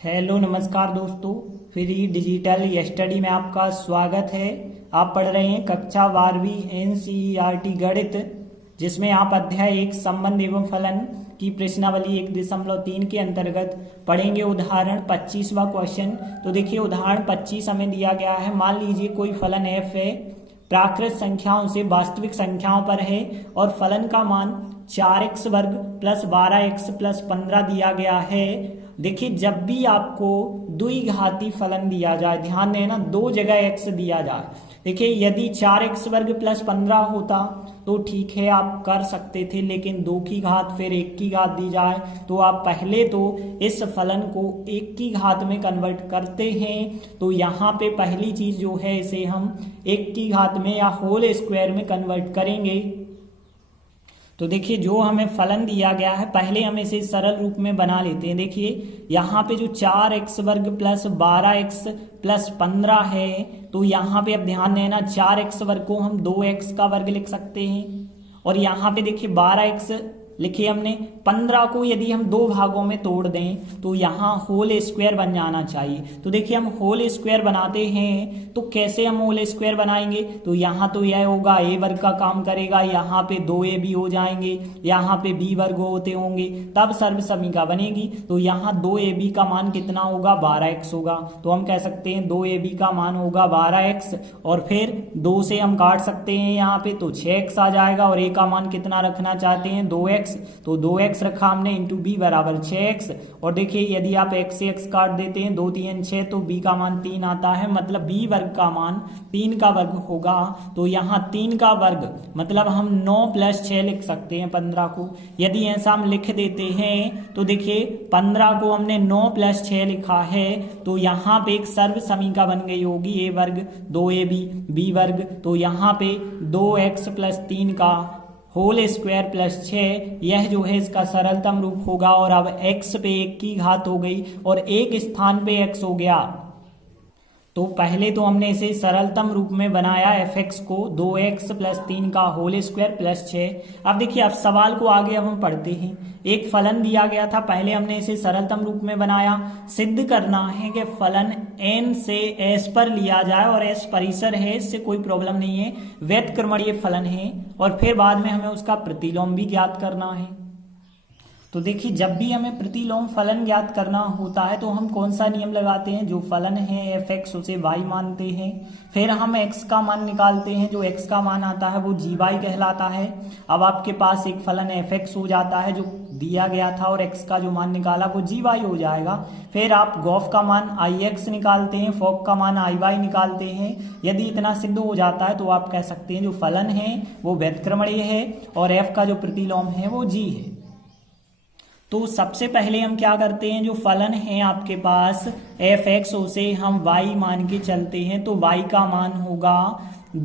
Hello नमस्कार दोस्तों, free digital study में आपका स्वागत है। आप पढ़ रहे हैं कक्षा 12वीं एनसीईआरटी गणित, जिसमें आप अध्याय 1 संबंध एवं फलन की प्रश्नावली 1.3 के अंतर्गत पढ़ेंगे उदाहरण 25वां क्वेश्चन। तो देखिए उदाहरण 25 हमें दिया गया है। मान लीजिए कोई फलन f है, प्राकृत संख्याओं से वास्तविक संख्याओं पर है और फलन का मान 4x वर्ग प्लस 12x प्लस 15 दिया गया है। देखिए जब भी आपको द्विघाती फलन दिया जाए, ध्यान देना दो जगह x दिया जाए। देखिए यदि 4x वर्ग प्लस 15 होता तो ठीक है, आप कर सकते थे, लेकिन 2 की घात फिर 1 की घात दी जाए तो आप पहले तो इस फलन को 1 की घात में कन्वर्ट करते हैं। तो यहाँ पे पहली चीज जो है इसे हम 1 की घात में या होल स्क्वायर में कन्वर्ट करेंगे। तो देखिए जो हमें फलन दिया गया है, पहले हम इसे सरल रूप में बना लेते हैं। देखिए यहाँ पे जो 4x वर्ग प्लस 12x प्लस 15 है, तो यहाँ पे अब ध्यान देना 4x वर्ग को हम 2x का वर्ग लिख सकते हैं और यहाँ पे देखिए 12x लिखिए हमने। 15 को यदि हम 2 भागों में तोड़ दें तो यहाँ होल स्क्वायर बन जाना चाहिए। तो देखिए हम होल स्क्वायर बनाते हैं, तो कैसे हम होल स्क्वायर बनाएंगे? तो यहाँ तो यह होगा a वर्ग का काम करेगा, यहाँ पे 2ab हो जाएंगे, यहाँ पे b वर्ग होते होंगे, तब सर्व समीका बनेगी। तो यहाँ 2ab का मान कितना होगा? 12x होगा। तो हम कह सकते हैं 2ab का मान होगा 12x और फिर 2 से हम काट सकते हैं यहाँ पे, तो 6x आ जाएगा और a का मान कितना रखना चाहते हैं? 2x। तो 2x रखा हमने इंटू b बराबर 6x। और देखिए यदि आप x से x काट देते हैं, 2 3 6, तो b का मान 3 आता है, मतलब b वर्ग का मान 3 का वर्ग होगा। तो यहाँ 3 का वर्ग मतलब हम 9 प्लस 6 लिख सकते हैं 15 को। यदि ऐसा हम लिख देते हैं तो देखिए 15 को हमने 9 प्लस 6 लिखा है, तो यहाँ पे एक सर्व समीका बन गई होगी a वर्ग 2ab b वर्ग। तो यहाँ पे 2x प्लस 3 का होल स्क्वायर प्लस 6, यह जो है इसका सरलतम रूप होगा। और अब x पे 1 की घात हो गई और एक स्थान पे x हो गया। तो पहले तो हमने इसे सरलतम रूप में बनाया fx को 2x प्लस 3 का होल स्क्वायर प्लस 6। अब देखिए अब सवाल को आगे अब हम पढ़ते हैं। एक फलन दिया गया था, पहले हमने इसे सरलतम रूप में बनाया। सिद्ध करना है कि फलन n से s पर लिया जाए और s परिसर है, इससे कोई प्रॉब्लम नहीं है, व्यतक्रमणीय फलन है। और फिर बाद में हमें उसका प्रतिलोम भी ज्ञात करना है। तो देखिए जब भी हमें प्रतिलोम फलन ज्ञात करना होता है तो हम कौन सा नियम लगाते हैं? जो फलन है fx उसे y मानते हैं, फिर हम x का मान निकालते हैं, जो x का मान आता है वो gy कहलाता है। अब आपके पास एक फलन fx हो जाता है जो दिया गया था और x का जो मान निकाला वो gy हो जाएगा। फिर आप गॉफ का मान ix निकालते हैं, फोक का मान iy निकालते हैं। यदि इतना सिद्ध हो जाता है तो आप कह सकते हैं जो फलन है वो व्यतक्रमणीय है और f का जो प्रतिलोम है वो g है। तो सबसे पहले हम क्या करते हैं, जो फलन है आपके पास fx उसे हम y मान के चलते हैं। तो y का मान होगा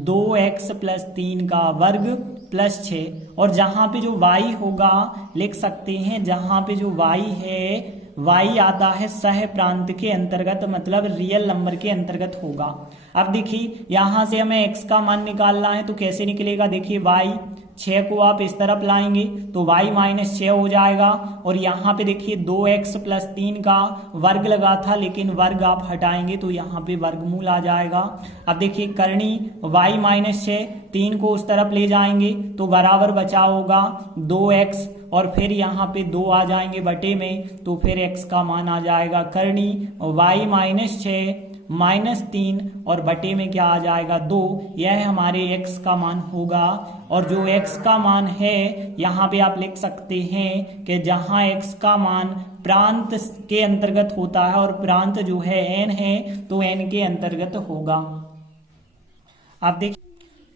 2x प्लस 3 का वर्ग प्लस 6। और जहां पे जो y होगा लिख सकते हैं, जहां पे जो y है y आता है सह प्रांत के अंतर्गत, मतलब रियल नंबर के अंतर्गत होगा। अब देखिए यहां से हमें x का मान निकालना है, तो कैसे निकलेगा? देखिए y 6 को आप इस तरफ लाएंगे तो y माइनस 6 हो जाएगा। और यहाँ पे देखिए 2x प्लस 3 का वर्ग लगा था, लेकिन वर्ग आप हटाएंगे तो यहाँ पे वर्गमूल आ जाएगा। अब देखिए करनी y माइनस 6, 3 को उस तरफ ले जाएंगे तो बराबर बचा होगा 2x और फिर यहाँ पे 2 आ जाएंगे बटे में, तो फिर x का मान आ जाएगा करनी y माइनस 6 माइनस 3 और बटे में क्या आ जाएगा 2। यह हमारे x का मान होगा। और जो x का मान है यहाँ पे आप लिख सकते हैं कि जहाँ x का मान प्रांत के अंतर्गत होता है और प्रांत जो है n है तो n के अंतर्गत होगा। आप देखिए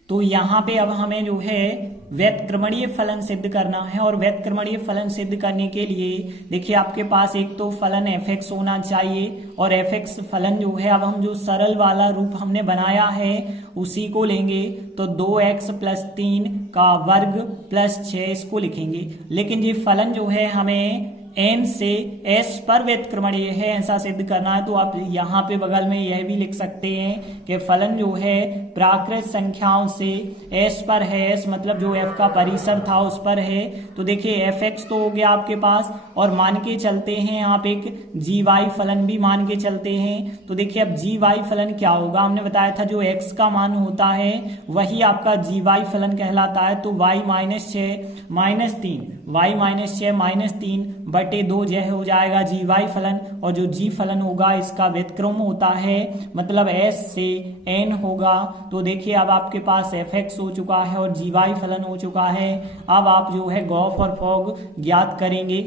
तो यहाँ पे अब हमें जो है व्यतक्रमणीय फलन सिद्ध करना है। और व्यतक्रमणीय फलन सिद्ध करने के लिए देखिए आपके पास एक तो फलन fx होना चाहिए और fx फलन जो है, अब हम जो सरल वाला रूप हमने बनाया है उसी को लेंगे। तो 2x प्लस 3 का वर्ग प्लस 6 इसको लिखेंगे। लेकिन ये फलन जो है हमें एन से एस पर व्यतिक्रमणीय है, ऐसा सिद्ध करना है। तो आप यहाँ पे बगल में यह भी लिख सकते हैं कि फलन जो है प्राकृत संख्याओं से एस पर है, एस मतलब जो एफ का परिसर था उस पर है। तो देखिए एफ एक्स तो हो गया आपके पास, और मान के चलते हैं आप एक जी वाई फलन भी मान के चलते हैं। तो देखिए अब जी वाई फलन क्या होगा, हमने बताया था जो एक्स का मान होता है वही आपका जी वाई फलन कहलाता है। तो y minus 6 minus 3, y minus 6 minus 3 बटे 2 यह हो जाएगा जी वाई फलन, और जो जी फलन होगा इसका व्यतिक्रम होता है, मतलब एस से एन होगा। तो देखिए अब आपके पास एफ एक्स हो चुका है और जी वाई फलन हो चुका है। अब आप जो है गॉफ और फॉग ज्ञात करेंगे।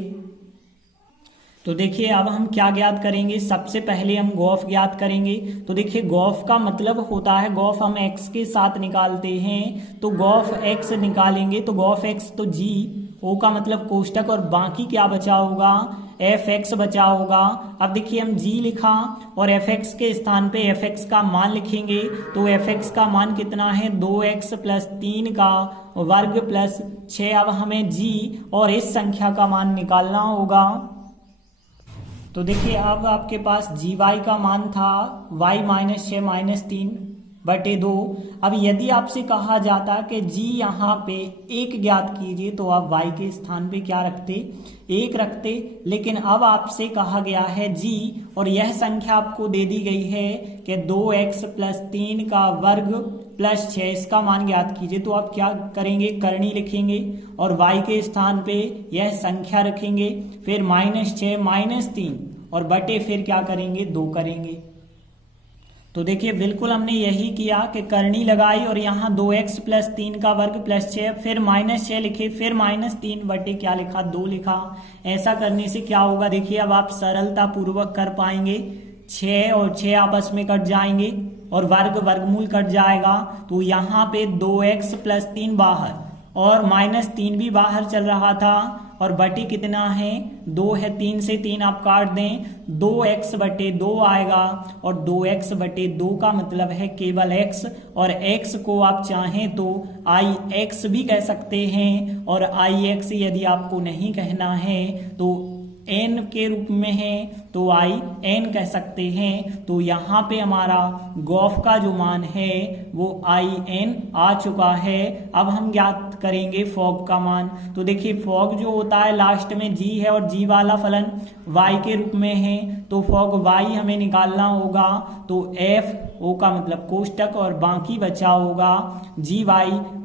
तो देखिए अब हम क्या ज्ञात करेंगे, सबसे पहले हम गॉफ ज्ञात करेंगे। तो देखिए गॉफ का मतलब होता है, गॉफ हम एक्स के साथ निकालते हैं, तो गॉफ एक्स निकालेंगे तो गॉफ एक्स तो जी, ओ का मतलब कोष्टक, और बाकी क्या बचा होगा, एफ एक्स बचा होगा। अब देखिए हम जी लिखा और एफ एक्स के स्थान पे एफ एक्स का मान लिखेंगे। तो एफ एक्स का मान कितना है, 2x प्लस 3 का वर्ग प्लस 6। अब हमें जी और इस संख्या का मान निकालना होगा। तो देखिए अब आपके पास जी वाई का मान था वाई माइनस 6 माइनस 3 बटे 2। अब यदि आपसे कहा जाता कि जी यहाँ पे 1 ज्ञात कीजिए तो आप y के स्थान पे क्या रखते, 1 रखते। लेकिन अब आपसे कहा गया है जी, और यह संख्या आपको दे दी गई है कि 2x प्लस 3 का वर्ग प्लस 6, इसका मान ज्ञात कीजिए। तो आप क्या करेंगे, करनी लिखेंगे और y के स्थान पे यह संख्या रखेंगे, फिर माइनस 6 माइनस 3 और बटे फिर क्या करेंगे, 2 करेंगे। तो देखिए बिल्कुल हमने यही किया कि करनी लगाई और यहाँ 2x प्लस 3 का वर्ग प्लस 6, फिर माइनस 6 लिखे, फिर माइनस 3 बटे क्या लिखा, 2 लिखा। ऐसा करने से क्या होगा, देखिए अब आप सरलता पूर्वक कर पाएंगे। 6 और 6 आपस में कट जाएंगे और वर्गमूल कट जाएगा। तो यहाँ पे 2x प्लस 3 बाहर और माइनस 3 भी बाहर चल रहा था, और बटे कितना है, 2 है, 3 से 3 आप काट दें, 2x बटे 2 आएगा। और 2x बटे 2 का मतलब है केवल x, और x को आप चाहें तो ix भी कह सकते हैं, और ix यदि आपको नहीं कहना है तो n के रूप में है तो in कह सकते हैं। तो यहाँ पे हमारा गॉफ का जो मान है वो in आ चुका है। अब हम ज्ञात करेंगे फॉग का मान। तो देखिए फॉग जो होता है लास्ट में g है और g वाला फलन y के रूप में है, तो फॉग y हमें निकालना होगा। तो f o का मतलब कोष्टक और बाकी बचा होगा gy,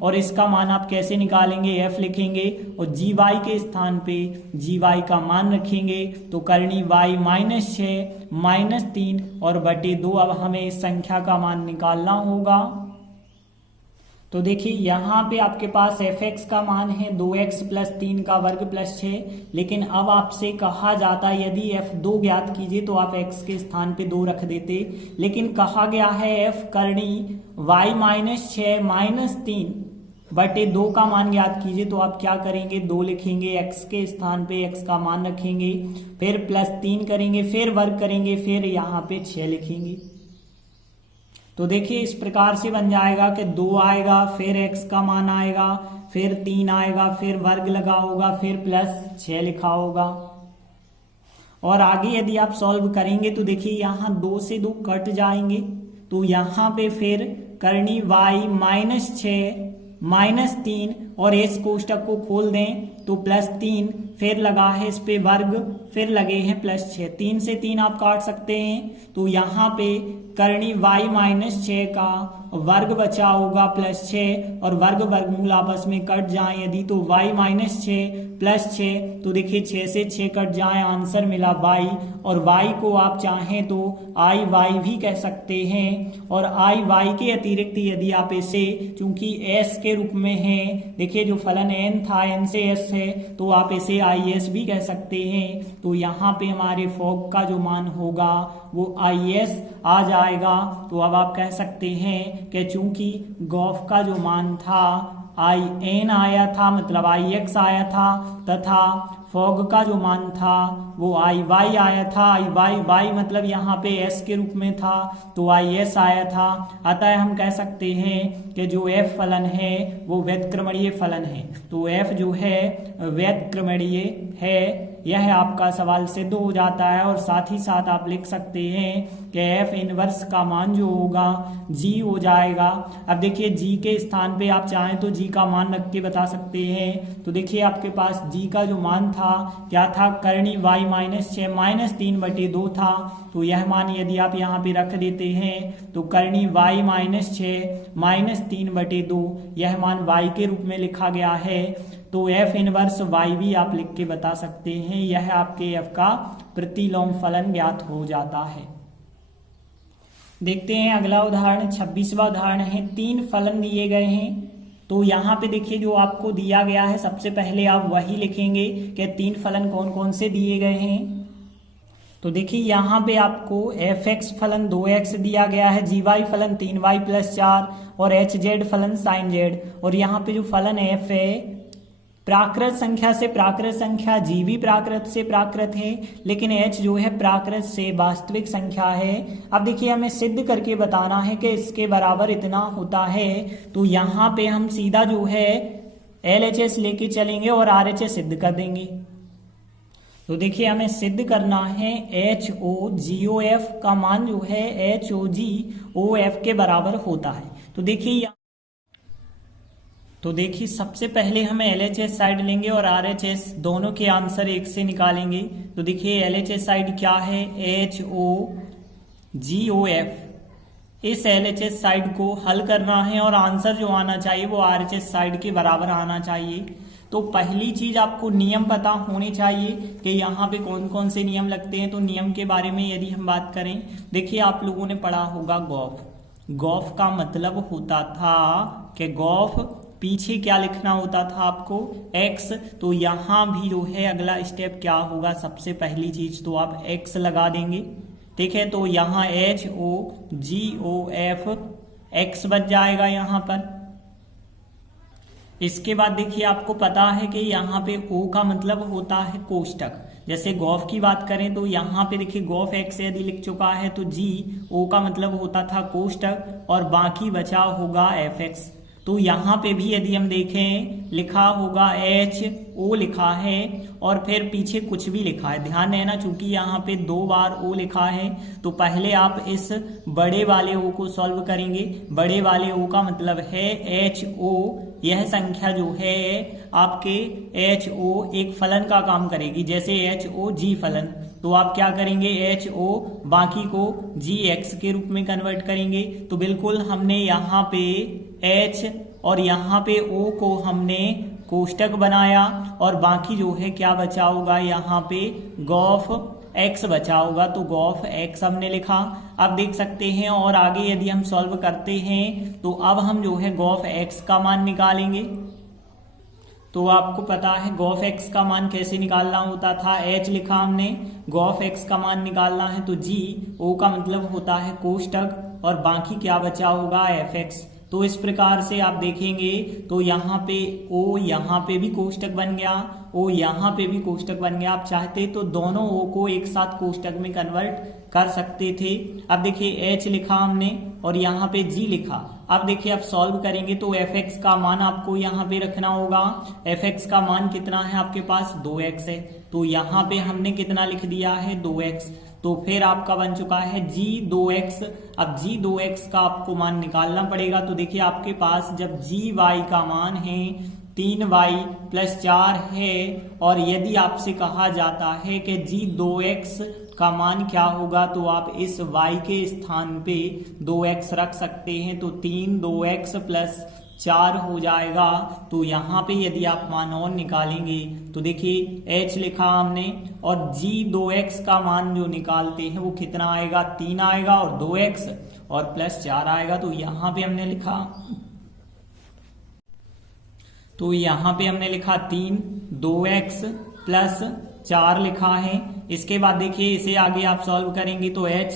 और इसका मान आप कैसे निकालेंगे, f लिखेंगे और gy के स्थान पे gy का मान रखेंगे। तो करनी y माइनस 6 माइनस 3 और बटे 2। अब हमें इस संख्या का मान निकालना होगा। तो देखिए यहाँ पे आपके पास एफ एक्स का मान है 2x प्लस 3 का वर्ग प्लस 6, लेकिन अब आपसे कहा जाता यदि f 2 ज्ञात कीजिए तो आप x के स्थान पे 2 रख देते, लेकिन कहा गया है f करनी y माइनस 6 माइनस 3 बटे 2 का मान ज्ञात कीजिए। तो आप क्या करेंगे, 2 लिखेंगे, x के स्थान पे x का मान रखेंगे, फिर प्लस 3 करेंगे, फिर वर्ग करेंगे, फिर यहाँ पे 6 लिखेंगे। तो देखिए इस प्रकार से बन जाएगा कि 2 आएगा, फिर x का मान आएगा, फिर 3 आएगा, फिर वर्ग लगा होगा, फिर प्लस 6 लिखा होगा। और आगे यदि आप सॉल्व करेंगे तो देखिए यहाँ 2 से 2 कट जाएंगे, तो यहाँ पे फिर करनी y माइनस 6 माइनस 3 और इस कोष्टक को खोल दें तो प्लस 3, फिर लगा है इस पे वर्ग, फिर लगे हैं प्लस 6, 3 से 3 आप काट सकते हैं। तो यहाँ पे करनी y माइनस 6 का वर्ग बचा होगा प्लस 6, और वर्गमूल आपस में कट जाए यदि तो y माइनस 6 प्लस 6, तो देखिए 6 से 6 कट जाए, आंसर मिला y। और y को आप चाहें तो i भी कह सकते हैं, और i के अतिरिक्त यदि आप इसे चूंकि s के रूप में है, देखिए जो फलन n था n से s है, तो आप इसे is भी कह सकते हैं। तो यहाँ पे हमारे फॉग का जो मान होगा वो is आ जाएगा। तो अब आप कह सकते हैं कि चूंकि गॉफ का जो मान था in आया था, मतलब ix आया था, तथा फॉग का जो मान था वो iy आया था, iy मतलब यहाँ पे s के रूप में था तो is आया था। अतः हम कह सकते हैं कि जो f फलन है वो व्यतिक्रमणीय फलन है। तो f जो है व्यतिक्रमणीय है। यह आपका सवाल सिद्ध हो जाता है। और साथ ही साथ आप लिख सकते हैं कि एफ इनवर्स का मान जो होगा जी हो जाएगा। अब देखिए जी के स्थान पे आप चाहें तो जी का मान रख के बता सकते हैं। तो देखिए आपके पास जी का जो मान था क्या था, करनी y माइनस 6 माइनस 3/2 था। तो यह मान यदि आप यहाँ पे रख देते हैं तो करनी y माइनस 6 माइनस 3/2 यह मान y के रूप में लिखा गया है। तो एफ इनवर्स y भी आप लिख के बता सकते हैं। यह आपके एफ का प्रतिलोम फलन ज्ञात हो जाता है। देखते हैं अगला उदाहरण, 26वां उदाहरण है। 3 फलन दिए गए हैं। तो यहाँ पे देखिए जो आपको दिया गया है सबसे पहले आप वही लिखेंगे कि 3 फलन कौन कौन से दिए गए हैं। तो देखिए यहाँ पे आपको एफ एक्स फलन 2x दिया गया है, जी वाई फलन 3y + 4 और एच जेड फलन साइन जेड। और यहाँ पे जो फलन एफ है प्राकृत संख्या से प्राकृत संख्या, जी भी प्राकृत से प्राकृत है, लेकिन एच जो है प्राकृत से वास्तविक संख्या है। अब देखिए हमें सिद्ध करके बताना है कि इसके बराबर इतना होता है। तो यहाँ पे हम सीधा जो है LHS लेके चलेंगे और RHS सिद्ध कर देंगे। तो देखिए हमें सिद्ध करना है HOGOF का मान जो है HOGOF के बराबर होता है। तो देखिए सबसे पहले हम LHS साइड लेंगे और RHS दोनों के आंसर एक से निकालेंगे। तो देखिए LHS साइड क्या है, HOGOF। इस LHS साइड को हल करना है और आंसर जो आना चाहिए वो RHS साइड के बराबर आना चाहिए। तो पहली चीज आपको नियम पता होनी चाहिए कि यहाँ पे कौन कौन से नियम लगते हैं। तो नियम के बारे में यदि हम बात करें, देखिए आप लोगों ने पढ़ा होगा गॉफ। गॉफ का मतलब होता था कि गॉफ पीछे क्या लिखना होता था आपको, x। तो यहाँ भी जो है अगला स्टेप क्या होगा, सबसे पहली चीज तो आप x लगा देंगे। ठीक है, तो यहाँ HOGOF x बच जाएगा यहाँ पर। इसके बाद देखिए आपको पता है कि यहाँ पे O का मतलब होता है कोष्टक। जैसे गॉफ की बात करें तो यहाँ पे देखिए गॉफ x यदि लिख चुका है तो GO का मतलब होता था कोष्टक और बाकी बचा होगा fx। तो यहाँ पे भी यदि हम देखें लिखा होगा HO लिखा है और फिर पीछे कुछ भी लिखा है। ध्यान देना चूंकि यहाँ पे 2 बार O लिखा है तो पहले आप इस बड़े वाले O को सॉल्व करेंगे। बड़े वाले O का मतलब है HO। यह संख्या जो है आपके HO एक फलन का काम करेगी, जैसे HOG फलन। तो आप क्या करेंगे, HO बाकी को GX के रूप में कन्वर्ट करेंगे। तो बिल्कुल हमने यहाँ पे H और यहाँ पे O को हमने कोष्टक बनाया और बाकी जो है क्या बचा होगा, यहाँ पे गॉफ x बचा होगा। तो गॉफ x हमने लिखा। अब देख सकते हैं और आगे यदि हम सॉल्व करते हैं तो अब हम जो है गॉफ x का मान निकालेंगे। तो आपको पता है गॉफ x का मान कैसे निकालना होता था, h लिखा हमने, गॉफ x का मान निकालना है तो GO का मतलब होता है कोष्टक और बाकी क्या बचा होगा fx। तो इस प्रकार से आप देखेंगे तो यहाँ पे O यहाँ पे भी कोष्टक बन गया, O यहाँ पे भी कोष्टक बन गया। आप चाहते तो दोनों O को एक साथ कोष्टक में कन्वर्ट कर सकते थे। अब देखिए H लिखा हमने और यहाँ पे G लिखा। अब देखिए आप सॉल्व करेंगे तो fx का मान आपको यहाँ पे रखना होगा। fx का मान कितना है आपके पास, 2x है। तो यहाँ पे हमने कितना लिख दिया है, 2x। तो फिर आपका बन चुका है G2x। अब G2x का आपको मान निकालना पड़ेगा। तो देखिए आपके पास जब GY का मान है 3y + 4 है और यदि आपसे कहा जाता है कि G2x का मान क्या होगा तो आप इस y के स्थान पे 2x रख सकते हैं। तो 3 2x + 4 हो जाएगा। तो यहाँ पे यदि आप मान और निकालेंगे तो देखिए h लिखा हमने और G2x का मान जो निकालते हैं वो कितना आएगा, 3 आएगा और 2x और +4 आएगा। तो यहाँ पे हमने लिखा 3 2x + 4 लिखा है। इसके बाद देखिए इसे आगे आप सॉल्व करेंगे तो h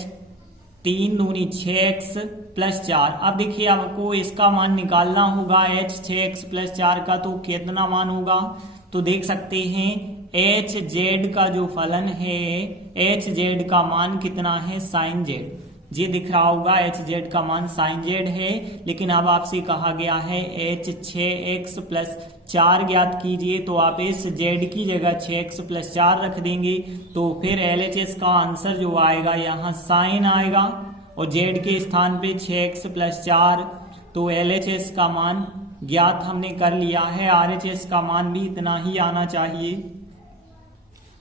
3 दूनी 6x + 4। अब देखिए आपको इसका मान निकालना होगा h 6x + 4 का, तो कितना मान होगा। तो देख सकते हैं HZ का जो फलन है HZ का मान कितना है, sin z। ये दिख रहा होगा एच जेड का मान साइन जेड है, लेकिन अब आपसे कहा गया है एच 6x प्लस 4 ज्ञात कीजिए। तो आप इस जेड की जगह 6x प्लस 4 रख देंगे, तो फिर LHS का आंसर जो आएगा यहाँ साइन आएगा और जेड के स्थान पे 6x प्लस 4। तो LHS का मान ज्ञात हमने कर लिया है, RHS का मान भी इतना ही आना चाहिए।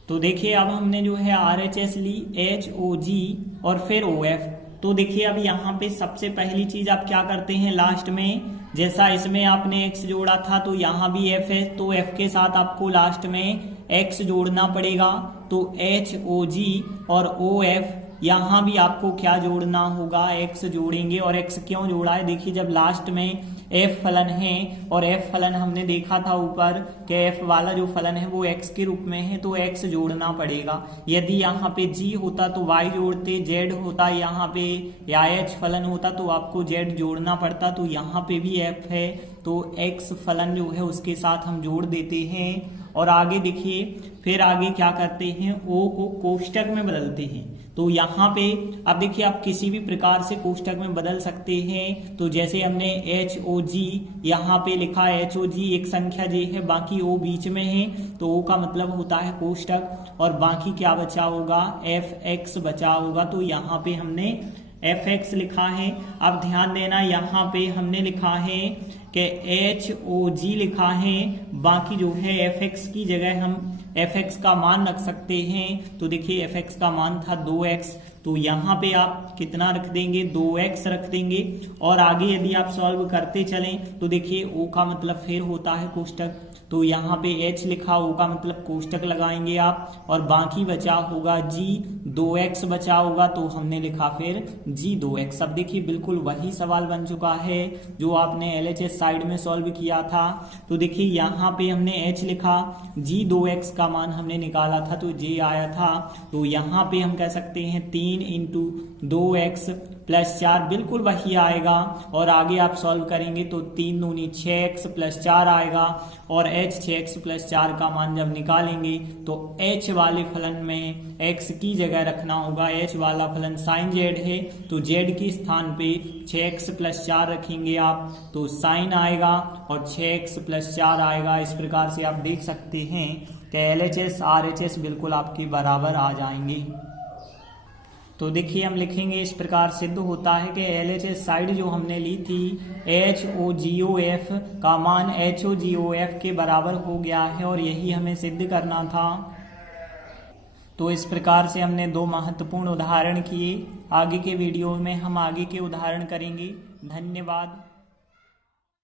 तो देखिए अब हमने जो है RHS ली HOG और फिर OF। तो देखिए अब यहाँ पे सबसे पहली चीज आप क्या करते हैं, लास्ट में जैसा इसमें आपने x जोड़ा था तो यहाँ भी f है, तो f के साथ आपको लास्ट में x जोड़ना पड़ेगा। तो HOG और OF यहाँ भी आपको क्या जोड़ना होगा, x जोड़ेंगे। और x क्यों जोड़ा है, देखिए जब लास्ट में f फलन है और f फलन हमने देखा था ऊपर कि f वाला जो फलन है वो x के रूप में है, तो x जोड़ना पड़ेगा। यदि यहाँ पे g होता तो y जोड़ते, z होता यहाँ पे या h फलन होता तो आपको z जोड़ना पड़ता। तो यहाँ पे भी f है तो x फलन जो है उसके साथ हम जोड़ देते हैं। और आगे देखिए फिर आगे क्या करते हैं, o को कोष्टक में बदलते हैं। तो यहाँ पे अब देखिए आप किसी भी प्रकार से कोष्टक में बदल सकते हैं। तो जैसे हमने HOG यहाँ पे लिखा है, HOG एक संख्या j है, बाकी O बीच में है, तो O का मतलब होता है कोष्टक, और बाकी क्या बचा होगा, fx बचा होगा। तो यहाँ पे हमने fx लिखा है। अब ध्यान देना यहाँ पे हमने लिखा है कि HOG लिखा है, बाकी जो है fx की जगह हम fx का मान रख सकते हैं। तो देखिए fx का मान था 2x, तो यहाँ पे आप कितना रख देंगे, 2x रख देंगे। और आगे यदि आप सॉल्व करते चलें तो देखिए o का मतलब फिर होता है कोष्टक, तो यहाँ पे h लिखा, o का मतलब कोष्टक लगाएंगे आप, और बाकी बचा होगा g, 2x बचा होगा, तो हमने लिखा फिर g 2x। अब देखिए बिल्कुल वही सवाल बन चुका है जो आपने LHS साइड में सॉल्व किया था। तो देखिए यहाँ पे हमने h लिखा, g 2x का मान हमने निकाला था तो j आया था। तो यहाँ पे हम कह सकते हैं 3 इंटू 2x प्लस 4 बिल्कुल वही आएगा। और आगे आप सॉल्व करेंगे तो 3 दूनी 6x प्लस 4 आएगा, और h 6x प्लस 4 का मान जब निकालेंगे तो h वाले फलन में x की जगह रखना होगा। h वाला फलन साइन z है, तो z के स्थान पे 6x प्लस 4 रखेंगे आप, तो साइन आएगा और 6x प्लस 4 आएगा। इस प्रकार से आप देख सकते हैं कि LHS RHS बिल्कुल आपके बराबर आ जाएंगे। तो देखिए हम लिखेंगे इस प्रकार सिद्ध होता है कि LHS साइड जो हमने ली थी HOGOF का मान HOGOF के बराबर हो गया है, और यही हमें सिद्ध करना था। तो इस प्रकार से हमने 2 महत्वपूर्ण उदाहरण किए। आगे के वीडियो में हम आगे के उदाहरण करेंगे। धन्यवाद।